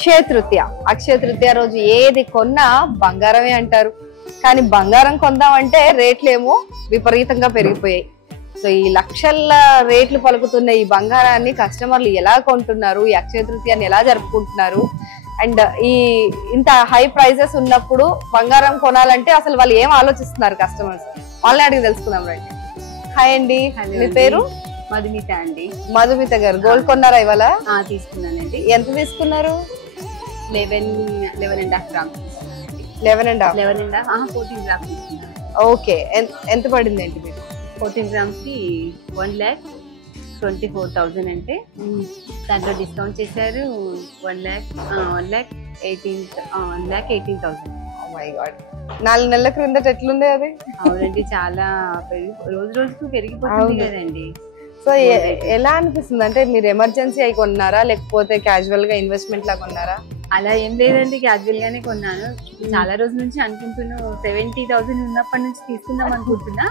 అక్షయ తృతీయ. అక్షయ తృతీయ రోజు ఏది కొన్నా బంగారమే అంటారు. కానీ బంగారం కొందామంటే రేట్లేమో విపరీతంగా పెరిగిపోయాయి. సో ఈ లక్షల రేట్లు పలుకుతున్న ఈ బంగారాన్ని కస్టమర్లు ఎలా కొంటున్నారు, ఈ అక్షయ తృతీయాన్ని ఎలా జరుపుకుంటున్నారు, అండ్ ఈ ఇంత హై ప్రైజెస్ ఉన్నప్పుడు బంగారం కొనాలంటే అసలు వాళ్ళు ఏం ఆలోచిస్తున్నారు కస్టమర్స్, వాళ్ళని అడిగి తెలుసుకుందాం రండి. హాయ్ అండి, మీ పేరు? మధుమిత అండి. మధుమిత గారు, గోల్డ్ కొన్నారా ఇవాళ? తీసుకున్నానండి. ఎంత తీసుకున్నారు? 11.5 గ్రామ్స్. 11.5 14 గ్రామ్స్ తీసుకున్నాను. ఓకే, ఎంత పడింది ఏంటి మీకు? 14 గ్రామ్స్ కి 1,24,000 అంటే దాంట్లో డిస్కౌంట్ చేశారు. 1,18,000. మై గాడ్, 4 నెలల క్రిందట ఎట్లుంది అది? అవునండి, చాలా రోజు రోజుకు పెరిగిపోతుంది కదండి. సో ఎలా అనిపిస్తుంది అంటే మీరు ఎమర్జెన్సీ అయి కొన్నారా లేకపోతే క్యాజువల్ గా ఇన్వెస్ట్మెంట్ లా కొన్నారా? అలా ఏం లేదండి, క్యాజువల్ గానే కొన్నాను. చాలా రోజుల నుంచి అనుకుంటున్నాను, 70,000 ఉన్నప్పటి నుంచి తీసుకుందాం అనుకుంటున్నా.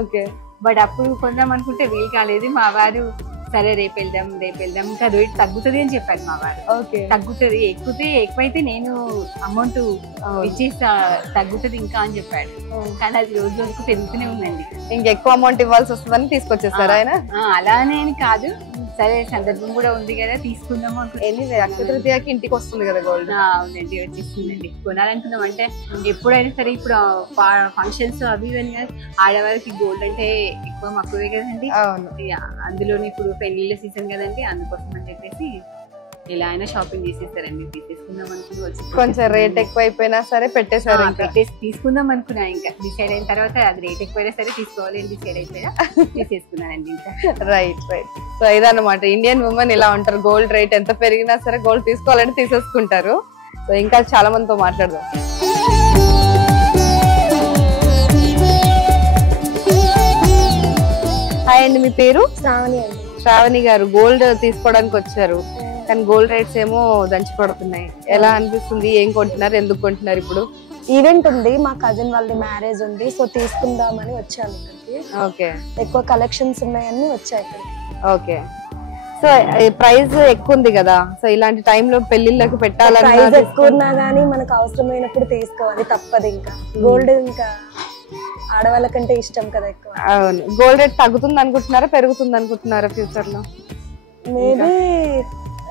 ఓకే, బట్ అప్పుడు కొందాం అనుకుంటే వీలు కాలేదు. మా వారు సరే రేపు వెళ్దాం ఇంకా రేట్ తగ్గుతుంది అని చెప్పారు మా వారు. ఓకే, తగ్గుతుంది, ఎక్కువైతే నేను అమౌంట్ ఇచ్చేస్తా, తగ్గుతుంది ఇంకా అని చెప్పాడు. కానీ అది రోజు రోజుకు పెరుగుతూనే ఉందండి. ఇంకెక్కువ అమౌంట్ ఇవ్వాల్సి వస్తుందని తీసుకొచ్చేసారు ఆయన? అలానే కాదు, సరే సందర్భం కూడా ఉంది కదా తీసుకుందాం అనుకుంటే. అక్షయ తృతీయకి ఇంటికి వస్తుంది కదా గోల్డ్? అవునండి, వచ్చేస్తుందండి. కొనాలనుకున్నాం అంటే ఎప్పుడైనా సరే, ఇప్పుడు ఫంక్షన్స్ అవి ఇవన్నీ ఆడవారికి గోల్డ్ అంటే ఎక్కువ మక్కువే కదండి. అవును, అందులోని ఇప్పుడు పెళ్లిళ్ళ సీజన్ కదండి, అందుకోసం అని చెప్పేసి ఎలా అయినా షాపింగ్ చేసేస్తారండి. తీసేసుకుందాం అనుకుని వచ్చి కొంచెం రేట్ ఎక్కువ అయిపోయినా సరే పెట్టేసారు. తీసుకుందాం అనుకున్నా, ఇంకా డిసైడ్ అయిన తర్వాత అది రేట్ ఎక్కువైనా సరే తీసుకోవాలి అని డిసైడ్ అయిపోయినా తీసేసుకున్నానండి ఇంకా. రైట్. సో ఇదన్నమాట, ఇండియన్ ఉమెన్ ఇలా ఉంటారు, గోల్డ్ రేట్ ఎంత పెరిగినా సరే గోల్డ్ తీసుకోవాలంటే తీసేసుకుంటారు. సో ఇంకా చాలా మందితో మాట్లాడదాం. హాయ్ అండి, మీ పేరు? శ్రావణి అండి. శ్రావణి గారు, గోల్డ్ తీసుకోవడానికి వచ్చారు కానీ గోల్డ్ రేట్స్ ఏమో దంచి పడుతున్నాయి. ఎలా అనిపిస్తుంది? ఏం కొంటున్నారు, ఎందుకు కొంటున్నారు? ఇప్పుడు ఈవెంట్ ఉంది, మా కజిన్ వాళ్ళది మ్యారేజ్ ఉంది, సో తీసుకుందామని వచ్చాను ఇక్కడికి. ఓకే, ఎక్కువ కలెక్షన్స్ ఉన్నాయని వచ్చా ఇక్కడికి. ఓకే. సో ప్రైస్ ఎక్కువ ఉంది కదా, సో ఇలాంటి టైంలో పెళ్లిళ్ళకి పెట్టాలని ప్రైస్ ఎక్కువ ఉన్నా గానీ మనకు అవసరమైనప్పుడు తీసుకోవాలి, తప్పదు. ఇంకా గోల్డ్ ఇంకా ఆడవాళ్ళ కంటే ఇష్టం కదా ఎక్కువ. అవును. గోల్డ్ రేట్ తగ్గుతుంది అనుకుంటున్నారా, పెరుగుతుంది అనుకుంటున్నారా ఫ్యూచర్ లో? మేబీ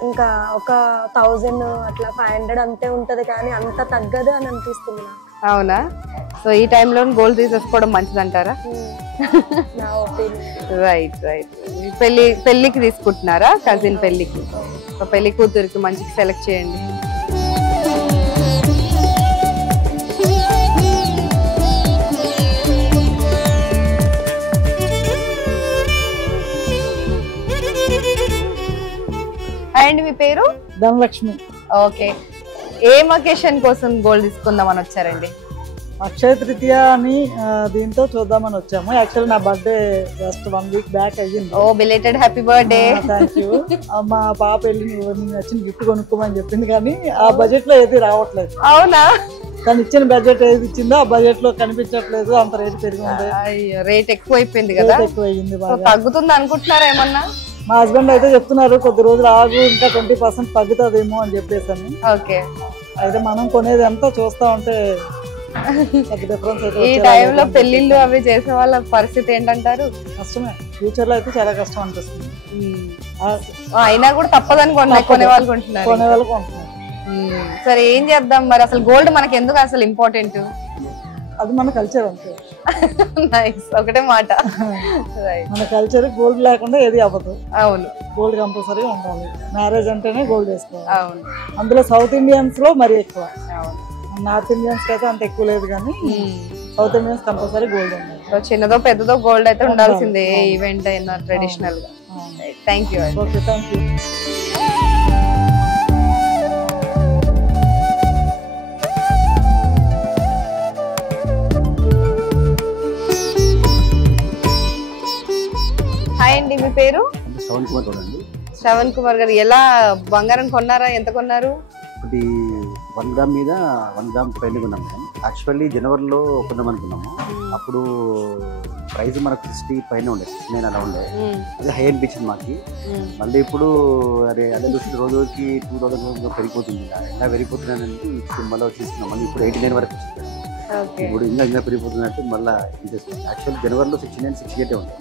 ఇంకా ఒక 1000 అట్లా 500 అంతే ఉంటది, కానీ అంత తగ్గదు అని అనిపిస్తుంది నాకు. అవునా? సో ఈ టైంలో గోల్డ్ తీసేసుకోవడం మంచిది అంటారా? నా ఒపీనియన్. రైట్. పెళ్లికి తీసుకుంటున్నారా? కజిన్ పెళ్లికి, పెళ్లి కూతురికి మంచి సెలెక్ట్ చేయండి. అండ్ మీ పేరు? ధనలక్ష్మి. ఓకే, ఏం అకేషన్ కోసం గోల్డ్ తీసుకుందామని వచ్చారండి? అక్షయ తృతీయ అని దీంతో చూద్దామని వచ్చాము. యాక్చువల్లీ నా బర్త్డే జస్ట్ 1 వీక్ బ్యాక్ అయ్యింది. ఓ, belated happy birthday. Thank you. మా పాప వెళ్ళి నచ్చిన గిఫ్ట్ కొనుక్కోమని చెప్పింది, కానీ ఆ బడ్జెట్ లో ఏది రావట్లేదు. అవునా? కానీ ఇచ్చిన బడ్జెట్ ఏది ఇచ్చిందో ఆ బడ్జెట్ లో కనిపించట్లేదు, అంత రేట్ పెరిగింది. అయ్యో, రేట్ ఎక్కువ అయిపోయింది కదా. ఎక్కువ అయ్యింది. తగ్గుతుంది అనుకుంటున్నారా ఏమన్నా? మా హస్బెండ్ అయితే చెప్తున్నారు కొద్ది రోజులు ఆగు, ఇంకా 20% తగ్గుతుందేమో అని చెప్పేసాను. ఓకే, అయితే మనం కొనేది ఎంత చూస్తా ఉంటే డిఫరెన్స్. ఈ టైంలో పెళ్లిళ్ళు అవి చేసే వాళ్ళ పరిస్థితి ఏంటంటారు? కష్టమే, ఫ్యూచర్ లో అయితే చాలా కష్టం అనిపిస్తుంది. అయినా కూడా తప్పదని కొనే వాళ్ళు కొంటున్నారు. సరే, ఏం చేద్దాం మరి? అసలు గోల్డ్ మనకి ఎందుకు అసలు ఇంపార్టెంట్? అది మన కల్చర్ అంతే. ఒకటే మాట, మన కల్చర్ గోల్డ్ లేకుండా ఏది అవ్వదు. అవును, గోల్డ్ కంపల్సరీగా ఉండాలి. మ్యారేజ్ అంటేనే గోల్డ్ వేసుకోవాలి. అవును. అందులో సౌత్ ఇండియన్స్ లో మరి ఎక్కువ. అవును, నార్త్ ఇండియన్స్ కి అయితే అంత ఎక్కువ లేదు, కానీ సౌత్ ఇండియన్స్ కంపల్సరీ గోల్డ్ ఉండాలి. చిన్నదో పెద్దదో గోల్డ్ అయితే ఉండాల్సిందే, ఏ ఈవెంట్ అయినా ట్రెడిషనల్ గా. Thank you. Okay, thank you. Hi అండి, మీ పేరు? శ్రవణ్ కుమార్. శ్రవణ్ కుమార్ గారు, ఎలా బంగారం కొన్నారా? ఎంత కొన్నారు? 1 గ్రామ్ మీద 1 గ్రామ్ పైన కొన్నాం మేడం. యాక్చువల్లీ జనవరిలో కొందాం అనుకున్నాము. అప్పుడు ప్రైస్ మనకు 60 పైన ఉండే, 69 అలా ఉండే. అదే హై అనిపించింది మాకు. మళ్ళీ ఇప్పుడు అదే చూస్తే రోజుకి 2000 పెరిగిపోతుంది. ఎలా పెరిగిపోతున్నానంటే ఇప్పుడు మళ్ళీ తీసుకున్నాం. మళ్ళీ ఇప్పుడు 89 వరకు వచ్చింది. ఇప్పుడు ఇంకా పెరిగిపోతున్నట్టు మళ్ళీ ఇంట్రెస్ట్. యాక్చువల్లీ జనవరిలో 69, 68 ఉండే.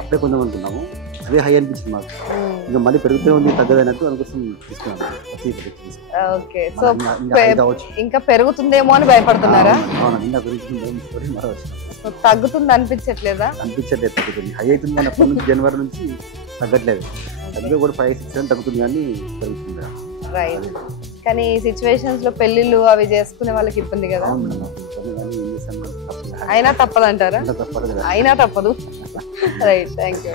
అప్పుడే కొందాం అనుకున్నాము. అదే హై అనిపించింది మాకు. ఇంకా మళ్ళీ పెరుగుతూ ఉంది, తగ్గదన్నట్టు అందుకోసం తీసుకున్నాము. ఇంకా పెరుగుతుందేమో అని భయపడుతున్నారా? ఇంకా పెరుగుతుంది, మరో తగ్గుతుంది అనిపించట్లేదా? అనిపించట్లేదు, తగ్గుతుంది. హై అవుతుంది కానీ అప్పటి నుంచి జనవరి నుంచి తగ్గట్లేదు. తగ్గే కూడా 5-6 తగ్గుతుంది కానీ పెరుగుతుంది. రైట్. కానీ ఈ సిచ్యువేషన్స్ లో పెళ్లిళ్ళు అవి చేసుకునే వాళ్ళకి ఇబ్బంది కదా. అయినా తప్పదంటారా? అయినా తప్పదు. Right, thank you.